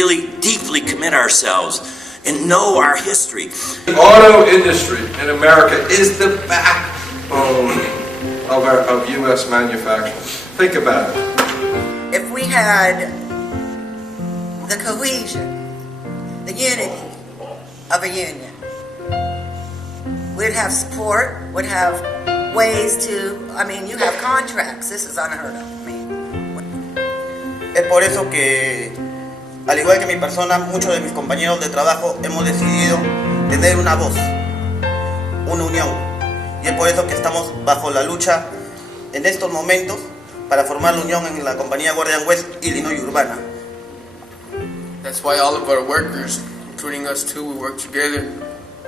really deeply commit ourselves and know our history. The auto industry in America is the backbone of U.S. manufacturing. Think about it. If we had the cohesion, the unity of a union, we'd have support, we'd have ways to, you have contracts. This is unheard of. Es por eso que, al igual que mi persona, muchos de mis compañeros de trabajo hemos decidido tener una voz, una unión. Y es por eso que estamos bajo la lucha en estos momentos para formar la unión en la compañía Guardian West Illinois Urbana. That's why all of our workers, including us too, we work together.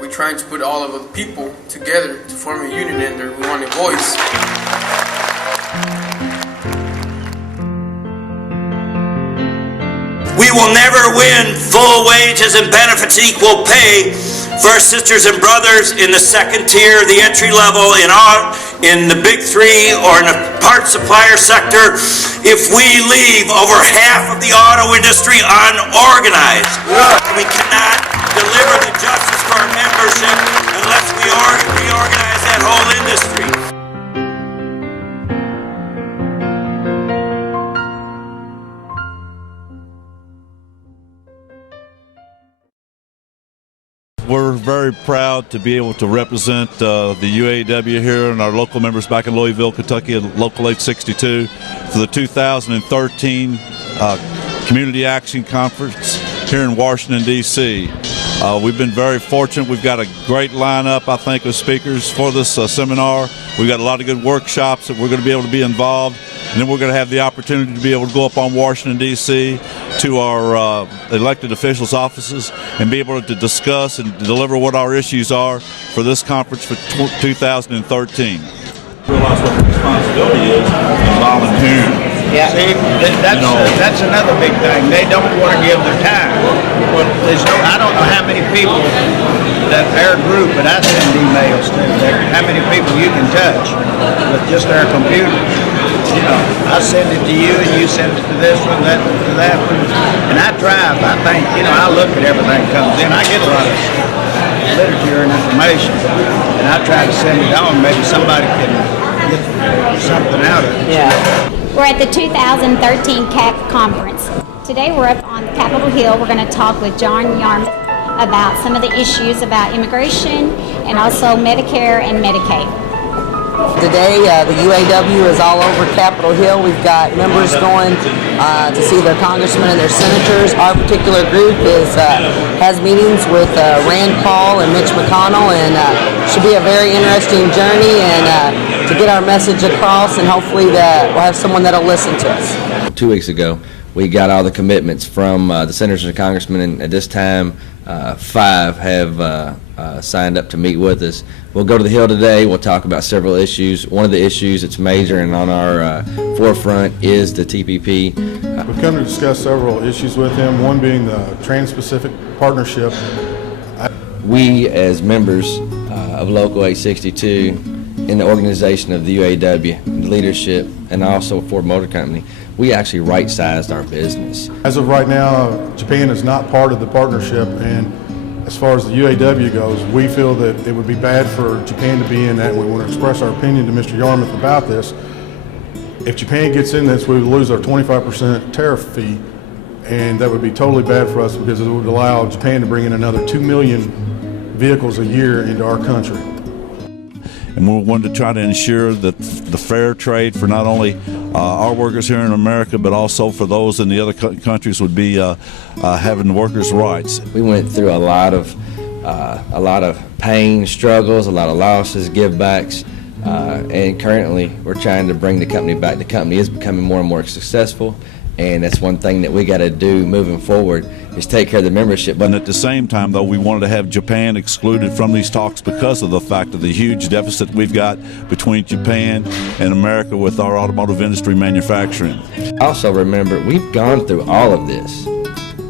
We're trying to put all of the people together to form a union under we want a voice. We will never win full wages and benefits equal pay for our sisters and brothers in the second tier, the entry level, in the big three, or in the part supplier sector if we leave over half of the auto industry unorganized. We cannot deliver the justice for our membership unless we reorganize that whole industry. We're very proud to be able to represent the UAW here and our local members back in Louisville, Kentucky at Local 862 for the 2013 Community Action Conference here in Washington, D.C. We've been very fortunate. We've got a great lineup, I think, of speakers for this seminar. We've got a lot of good workshops that we're going to be able to be involved. And then we're going to have the opportunity to be able to go up on Washington, D.C. to our elected officials' offices and be able to discuss and deliver what our issues are for this conference for 2013. Realize what the responsibility is in volunteering. Yeah, see, that's another big thing. They don't want to give their time. I don't know how many people that their group, but I send emails to how many people you can touch with just their computer. I send it to you and you send it to this one, that to that one. And I drive, I think, I look at everything that comes in. I get a lot of literature and information. And I try to send it on. Maybe somebody can get something out of it. Yeah. We're at the 2013 CAP conference. Today we're up on the Capitol Hill. We're going to talk with John Yarmouth about some of the issues about immigration and also Medicare and Medicaid. Today, the UAW is all over Capitol Hill. We've got members going to see their congressmen and their senators. Our particular group has meetings with Rand Paul and Mitch McConnell, and should be a very interesting journey and to get our message across, and hopefully that we'll have someone that'll listen to us. 2 weeks ago, we got all the commitments from the senators and congressmen, and at this time, 5 have signed up to meet with us. We'll go to the Hill today. We'll talk about several issues. One of the issues that's major and on our forefront is the TPP. We've come to discuss several issues with him, one being the Trans-Pacific Partnership. We, as members of Local 862, in the organization of the UAW, leadership, and also Ford Motor Company, we actually right-sized our business. As of right now, Japan is not part of the partnership, and as far as the UAW goes, we feel that it would be bad for Japan to be in that, and we want to express our opinion to Mr. Yarmouth about this. If Japan gets in this, we would lose our 25% tariff fee, and that would be totally bad for us because it would allow Japan to bring in another 2 million vehicles a year into our country. And we wanted to try to ensure that the fair trade for not only our workers here in America, but also for those in the other countries would be having the workers' rights. We went through a lot of pain, struggles, a lot of losses, give-backs, and currently we're trying to bring the company back. The company is becoming more and more successful, and that's one thing that we got to do moving forward is take care of the membership. But at the same time, though, we wanted to have Japan excluded from these talks because of the fact of the huge deficit we've got between Japan and America with our automotive industry manufacturing. Also remember, we've gone through all of this,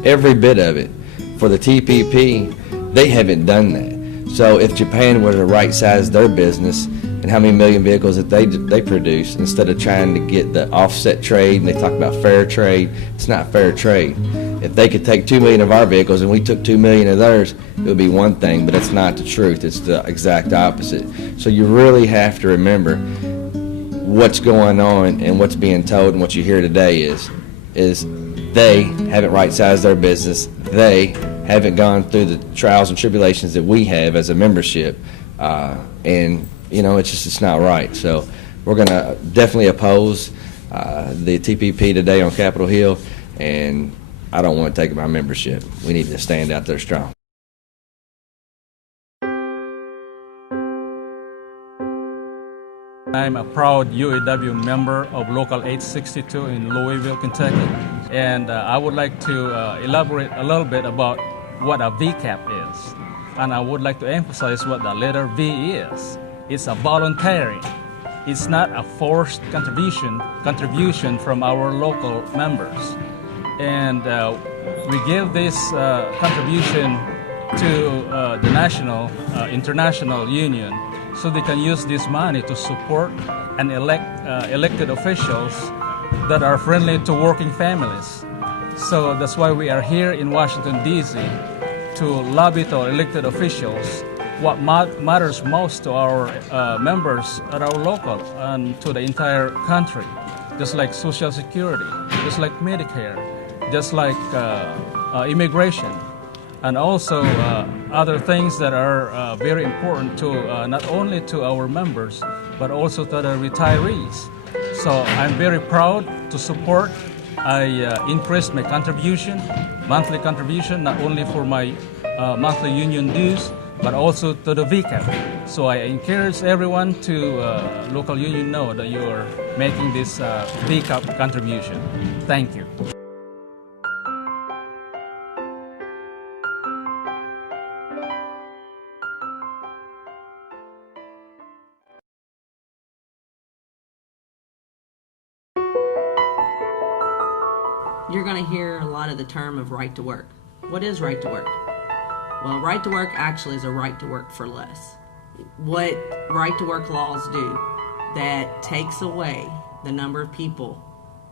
every bit of it. For the TPP, they haven't done that. So if Japan were to right-size their business and how many million vehicles that they produce, instead of trying to get the offset trade, and they talk about fair trade, it's not fair trade. if they could take 2 million of our vehicles and we took 2 million of theirs, it would be one thing, but it's not the truth. It's the exact opposite. So you really have to remember what's going on and what's being told, and what you hear today is they haven't right-sized their business. They haven't gone through the trials and tribulations that we have as a membership, and it's not right. So we're going to definitely oppose the TPP today on Capitol Hill, and I don't want to take my membership. We need to stand out there strong. I'm a proud UAW member of Local 862 in Louisville, Kentucky, and I would like to elaborate a little bit about what a VCAP is. And I would like to emphasize what the letter V is. It's a voluntary. It's not a forced contribution from our local members. And we give this contribution to the international union, so they can use this money to support and elect elected officials that are friendly to working families. So that's why we are here in Washington, D.C. to lobby to our elected officials what matters most to our members at our local and to the entire country, just like Social Security, just like Medicare, just like immigration, and also other things that are very important to not only to our members, but also to the retirees. So I'm very proud to support. I increased my contribution, monthly contribution, not only for my monthly union dues, but also to the VCAP. So I encourage everyone to local union know that you are making this VCAP contribution. Thank you. You're going to hear a lot of the term of right to work. What is right to work? Well, right to work actually is a right to work for less. What right to work laws do, that takes away the number of people.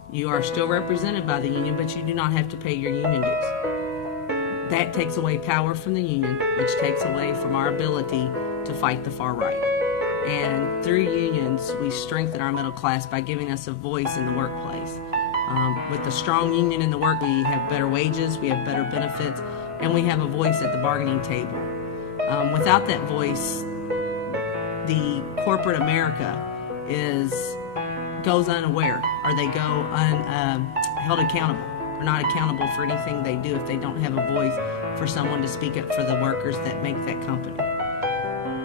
You are still represented by the union, but you do not have to pay your union dues. That takes away power from the union, which takes away from our ability to fight the far right. And through unions, we strengthen our middle class by giving us a voice in the workplace. With a strong union in the work, we have better wages, we have better benefits, and we have a voice at the bargaining table. Without that voice, the corporate America goes unaware, or they go held accountable, or not accountable for anything they do if they don't have a voice for someone to speak up for the workers that make that company.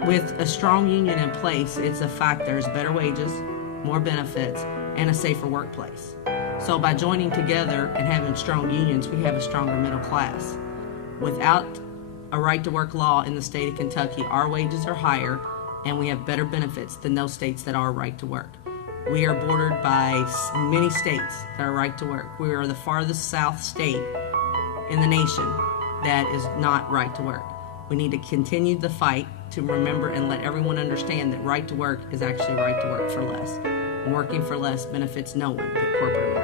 With a strong union in place, it's a fact there's better wages, more benefits, and a safer workplace. So by joining together and having strong unions, we have a stronger middle class. Without a right to work law in the state of Kentucky, our wages are higher and we have better benefits than those states that are right to work. We are bordered by many states that are right to work. We are the farthest south state in the nation that is not right to work. We need to continue the fight to remember and let everyone understand that right to work is actually right to work for less. And working for less benefits no one but corporate America.